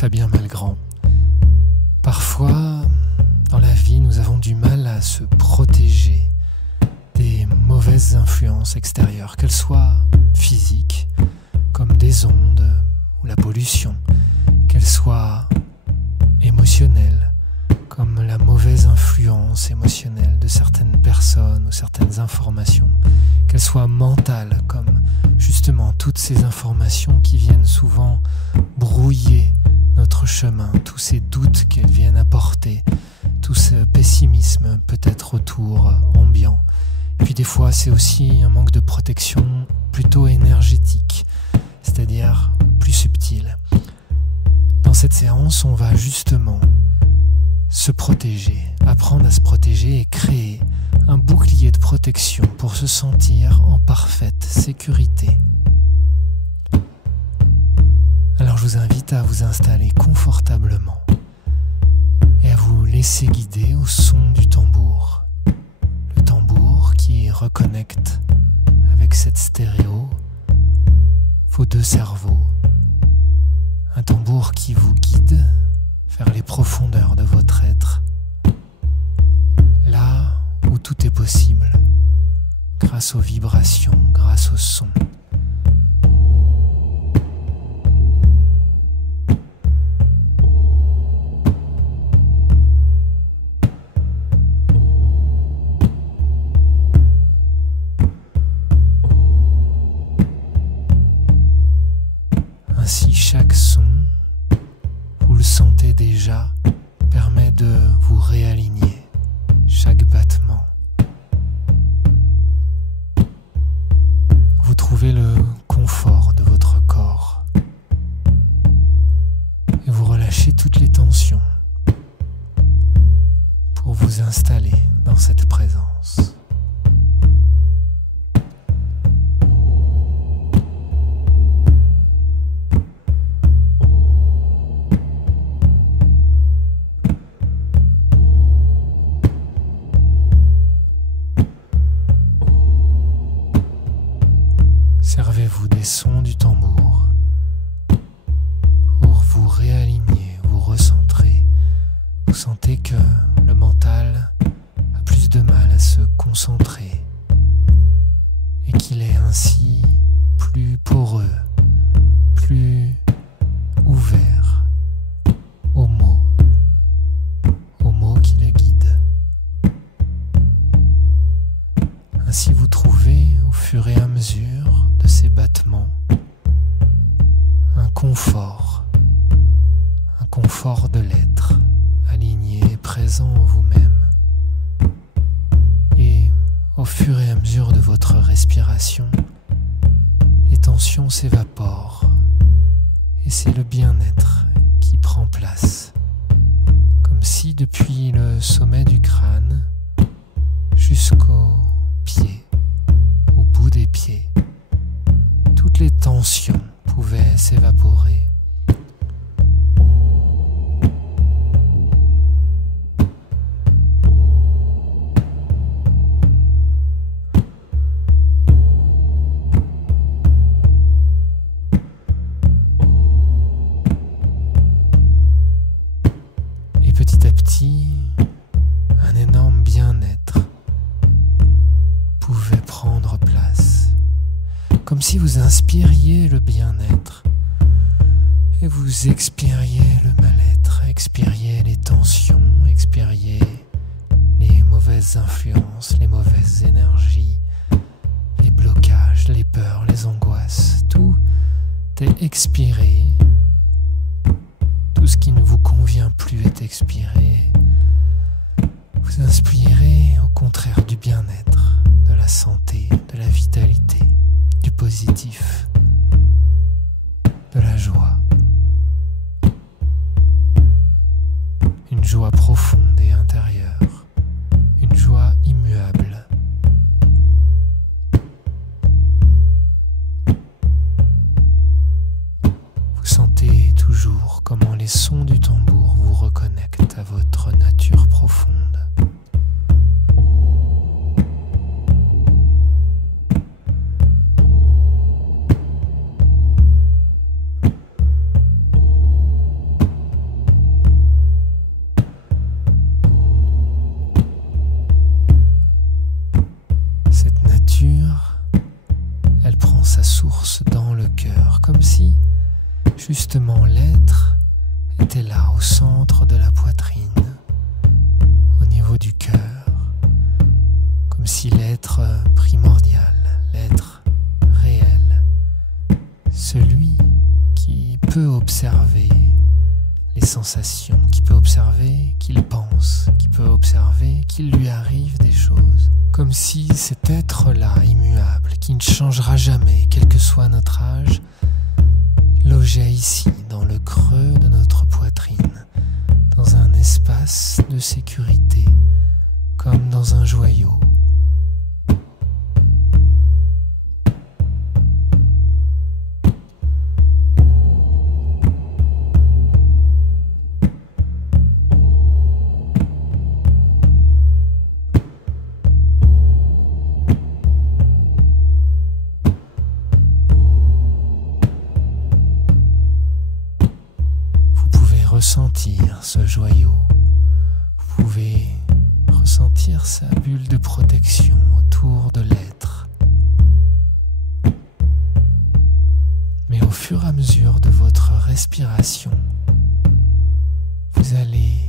Fabien Malgrand. Parfois, dans la vie, nous avons du mal à se protéger des mauvaises influences extérieures, qu'elles soient physiques, comme des ondes ou la pollution, qu'elles soient émotionnelles, comme la mauvaise influence émotionnelle de certaines personnes ou certaines informations, qu'elles soient mentales, comme justement toutes ces informations qui viennent souvent brouiller notre chemin, tous ces doutes qu'elles viennent apporter, tout ce pessimisme peut-être autour, ambiant. Et puis des fois, c'est aussi un manque de protection plutôt énergétique, c'est-à-dire plus subtil. Dans cette séance, on va justement se protéger, apprendre à se protéger et créer un bouclier de protection pour se sentir en parfaite sécurité. Alors je vous invite à vous installer confortablement et à vous laisser guider au son du tambour. Le tambour qui reconnecte avec cette stéréo vos deux cerveaux. Un tambour qui vous guide vers les profondeurs de votre être, là où tout est possible, grâce aux vibrations, grâce au son. Ainsi, chaque son, vous le sentez déjà, permet de vous réaligner. Chaque battement, vous trouvez le confort de votre corps et vous relâchez toutes les tensions pour vous installer dans cette présence. Servez-vous des sons du tambour pour vous réaligner, vous recentrer. Vous sentez que le mental a plus de mal à se concentrer et qu'il est ainsi plus poreux, plus ouvert aux mots qui le guident. Ainsi vous trouvez au fur et à mesure de ces battements un confort de l'être, aligné et présent en vous-même. Et au fur et à mesure de votre respiration, les tensions s'évaporent et c'est le bien-être qui prend place, comme si depuis le sommet du crâne jusqu'aux pieds, au bout des pieds, toutes les tensions pouvaient s'évaporer. Et petit à petit, un énorme bien-être pouvait prendre place. Comme si vous inspiriez le bien-être et vous expiriez le mal-être, expiriez les tensions, expiriez les mauvaises influences, les mauvaises énergies, les blocages, les peurs, les angoisses. Tout est expiré. Tout ce qui ne vous convient plus est expiré. Vous inspirez au contraire du bien-être, de la santé, de la vitalité, du positif, de la joie. Une joie profonde et intérieure, une joie immuable. Vous sentez toujours comment les sons du tambour vous reconnectent à votre nature profonde. sa source dans le cœur, comme si justement l'être était là au centre de la poitrine, au niveau du cœur, comme si l'être primordial, l'être réel, celui qui peut observer les sensations, qui peut observer qu'il pense, qui peut observer qu'il lui arrive des choses, comme si cet être-là, immuable, qui ne changera jamais, quel que soit notre âge, logeait ici, dans le creux de notre poitrine, dans un espace de sécurité, comme dans un joyau. Ressentir ce joyau, vous pouvez ressentir sa bulle de protection autour de l'être. Mais au fur et à mesure de votre respiration, vous allez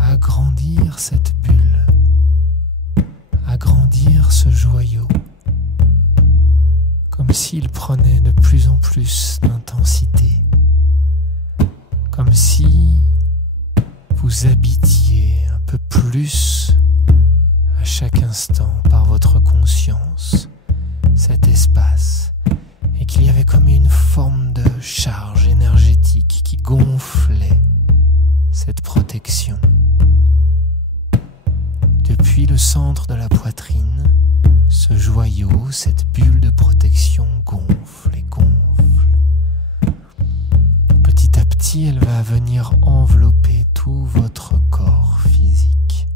agrandir cette bulle, agrandir ce joyau, comme s'il prenait de plus en plus d'intensité. Comme si vous habitiez un peu plus à chaque instant par votre conscience cet espace et qu'il y avait comme une forme de charge énergétique qui gonflait cette protection. Depuis le centre de la poitrine, ce joyau, cette bulle de protection gonfle et gonfle. Petit à petit, elle va venir envelopper tout votre corps physique,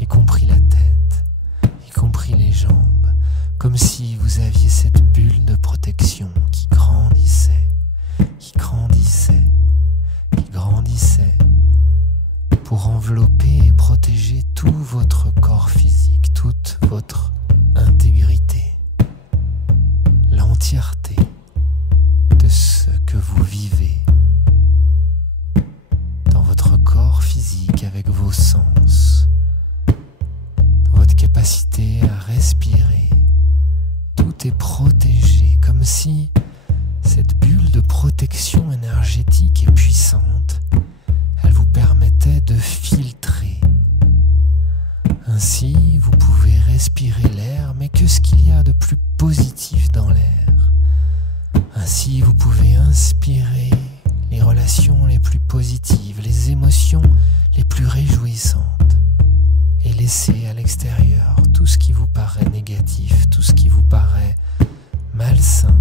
y compris la tête, y compris les jambes, comme si vous aviez cette bulle de protection qui grandissait, qui grandissait, qui grandissait, pour envelopper et protéger tout votre corps physique, toute votre intégrité, l'entièreté de ce que vous vivez dans votre corps physique avec vos sens, dans votre capacité à respirer. Tout est protégé, comme si cette bulle de protection énergétique et puissante, elle vous permettait de filtrer. Ainsi, vous pouvez respirer l'air, mais qu'est-ce qu'il y a de plus positif dans l'air? Ainsi, vous pouvez inspirer les relations les plus positives, les émotions les plus réjouissantes, et laisser à l'extérieur tout ce qui vous paraît négatif, tout ce qui vous paraît malsain,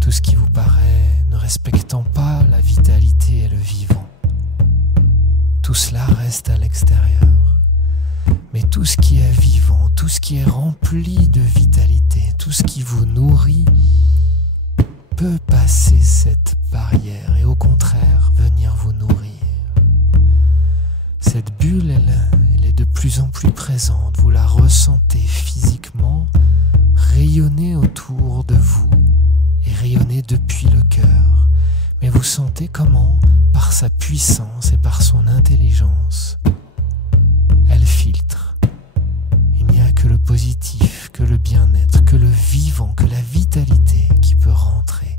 tout ce qui vous paraît ne respectant pas la vitalité et le vivant. Tout cela reste à l'extérieur. Mais tout ce qui est vivant, tout ce qui est rempli de vitalité, tout ce qui vous nourrit, peut passer cette barrière et au contraire venir vous nourrir. Cette bulle, elle est de plus en plus présente. Vous la ressentez physiquement rayonner autour de vous et rayonner depuis le cœur. Mais vous sentez comment, par sa puissance et par son intelligence, elle filtre. Il n'y a que le positif, que le bien-être, que le vivant, que la vitalité qui peut rentrer.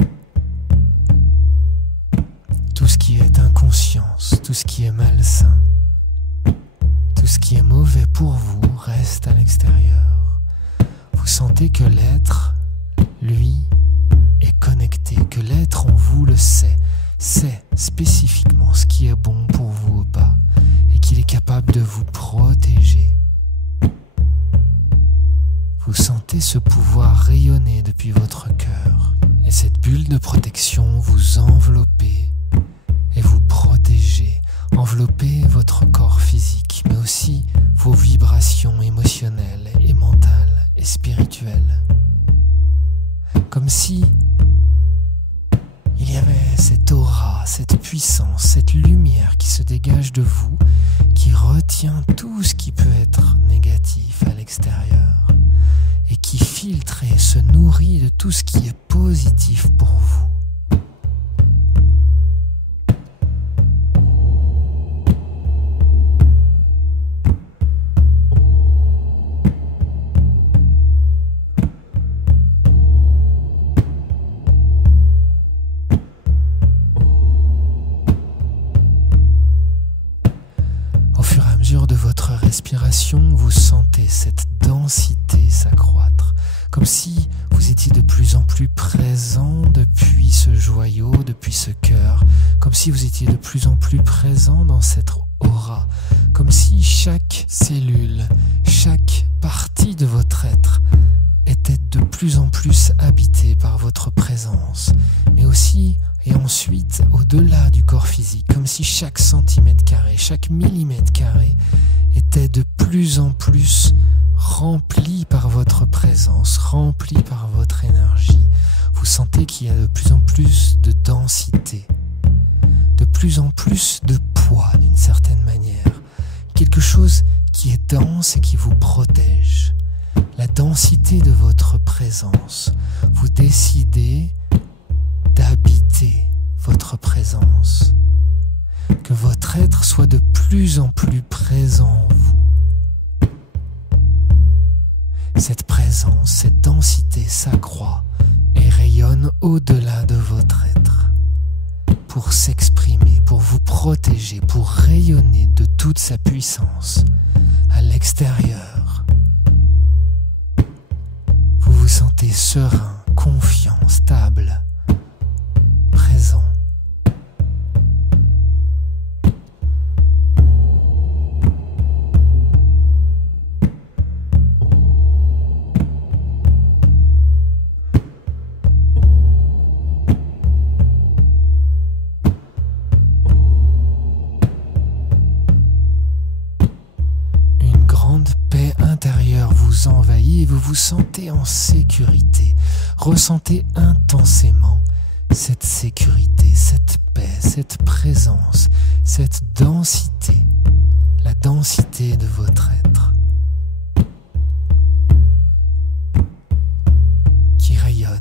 Tout ce qui est inconscience, tout ce qui est malsain, tout ce qui est mauvais pour vous reste à l'extérieur. Vous sentez que l'être, lui, est connecté, que l'être en vous le sait spécifiquement ce qui est bon pour vous ou pas, et qu'il est capable de vous protéger. Vous sentez ce pouvoir rayonner depuis votre cœur, et cette bulle de protection vous enveloppez et vous protégez, enveloppez votre corps physique, mais aussi vos vibrations émotionnelles et mentales et spirituelles. Comme si il y avait cette aura, cette puissance, cette lumière qui se dégage de vous, qui retient tout ce qui peut être négatif à l'extérieur et qui filtre et se nourrit de tout ce qui est positif pour vous. De votre respiration, vous sentez cette densité s'accroître, comme si vous étiez de plus en plus présent depuis ce joyau, depuis ce cœur, comme si vous étiez de plus en plus présent dans cette aura, comme si chaque cellule, chaque partie de votre être était de plus en plus habitée par votre présence, mais aussi et ensuite au-delà du corps physique, comme si chaque centimètre carré, chaque millimètre carré était de plus en plus rempli par votre présence, rempli par votre énergie. Vous sentez qu'il y a de plus en plus de densité, de plus en plus de poids d'une certaine manière, quelque chose qui est dense et qui vous protège. La densité de votre présence, vous décidez d'habiter votre présence, que votre être soit de plus en plus présent en vous. Cette présence, cette densité s'accroît et rayonne au-delà de votre être, pour s'exprimer, pour vous protéger, pour rayonner de toute sa puissance à l'extérieur. Vous vous sentez serein, confiant, stable, présent. Une grande paix intérieure vous envahit et vous vous sentez en sécurité. Ressentez intensément cette sécurité, cette paix, cette présence, cette densité, la densité de votre être qui rayonne,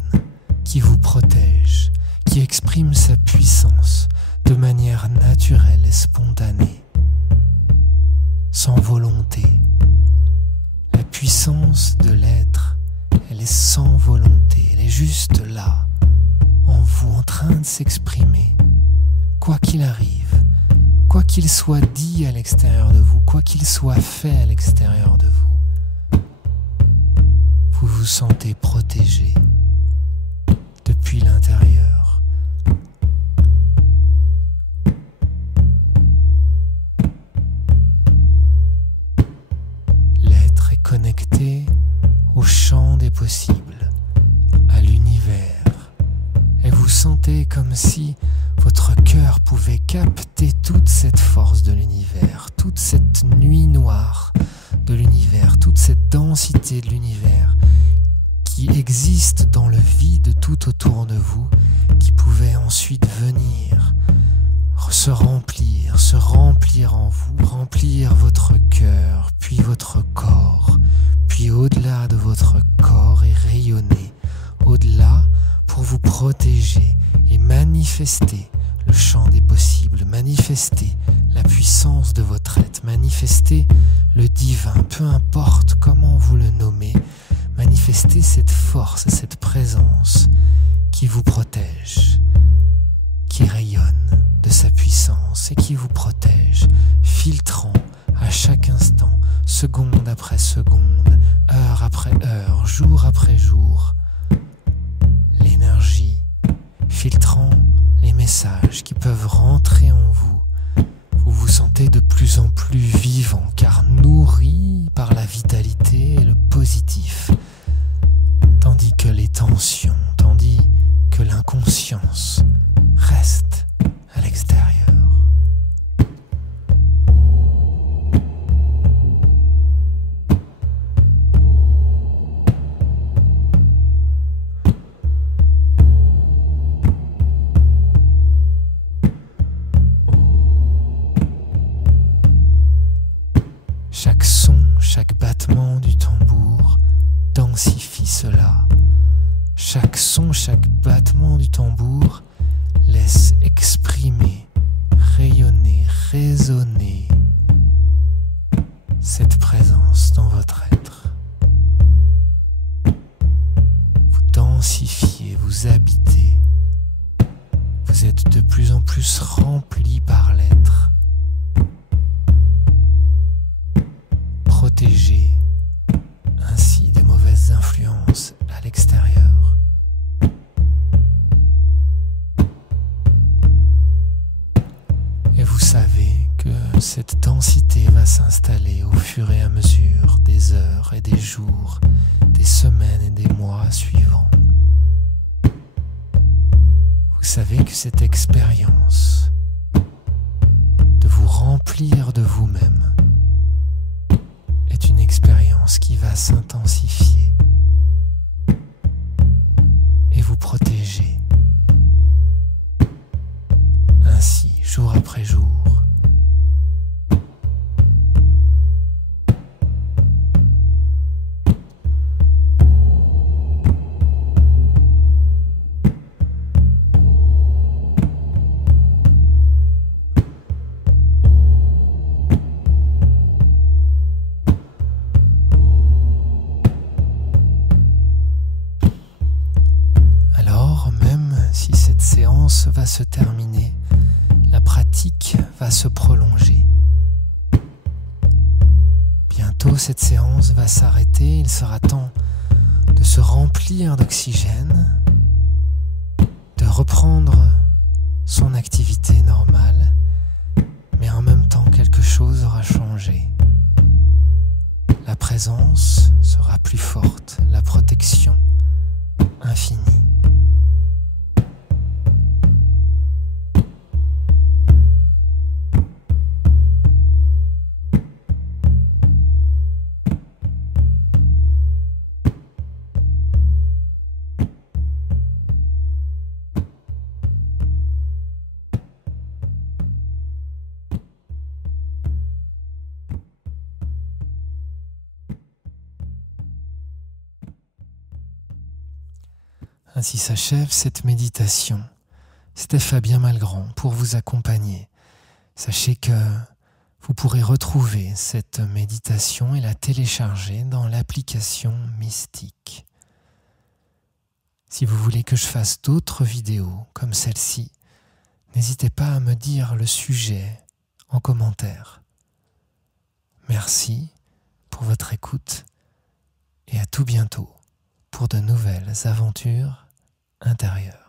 qui vous protège, qui exprime sa puissance de manière naturelle et spontanée, sans volonté. La puissance de l'être, elle est sans volonté, elle est juste là, en vous, en train de s'exprimer, quoi qu'il arrive, quoi qu'il soit dit à l'extérieur de vous, quoi qu'il soit fait à l'extérieur de vous. Vous vous sentez protégé depuis l'intérieur. L'être est connecté au champ des possibles, à l'univers. Et vous sentez comme si votre cœur pouvait capter toute cette force de l'univers, toute cette nuit noire de l'univers, toute cette densité de l'univers qui existe dans le vide tout autour de vous, qui pouvait ensuite venir se remplir en vous, remplir votre cœur, puis votre corps, puis au-delà de votre corps et rayonner au-delà pour vous protéger et manifester le champ des possibles, manifester la puissance de votre être, manifester le divin, peu importe comment vous le nommez, manifester cette force et cette présence qui vous protège, qui rayonne de sa puissance et qui vous protège, filtrant à chaque instant, seconde après seconde, heure après heure, jour après jour, l'énergie, filtrant les messages qui peuvent rentrer en vous. Vous vous sentez de plus en plus vivant, car nourri par la vitalité et le positif, tandis que les tensions, tandis que l'inconscience reste à l'extérieur. intensifie cela. Chaque son, chaque battement du tambour laisse exprimer, rayonner, résonner cette présence dans votre être. Vous densifiez, vous habitez. Vous êtes de plus en plus rempli par l'être. Protégé ainsi des mauvaises influences à l'extérieur. Et vous savez que cette densité va s'installer au fur et à mesure des heures et des jours, des semaines et des mois suivants. Vous savez que cette expérience de vous remplir de vous-même est une expérience qui va s'intensifier et vous protéger ainsi jour après jour. Si cette séance va se terminer, la pratique va se prolonger. Bientôt cette séance va s'arrêter, il sera temps de se remplir d'oxygène, de reprendre son activité normale, mais en même temps quelque chose aura changé. La présence sera plus forte, la protection infinie. Ainsi s'achève cette méditation. C'était Fabien Malgrand pour vous accompagner. Sachez que vous pourrez retrouver cette méditation et la télécharger dans l'application Mystique. Si vous voulez que je fasse d'autres vidéos comme celle-ci, n'hésitez pas à me dire le sujet en commentaire. Merci pour votre écoute et à tout bientôt pour de nouvelles aventures intérieures.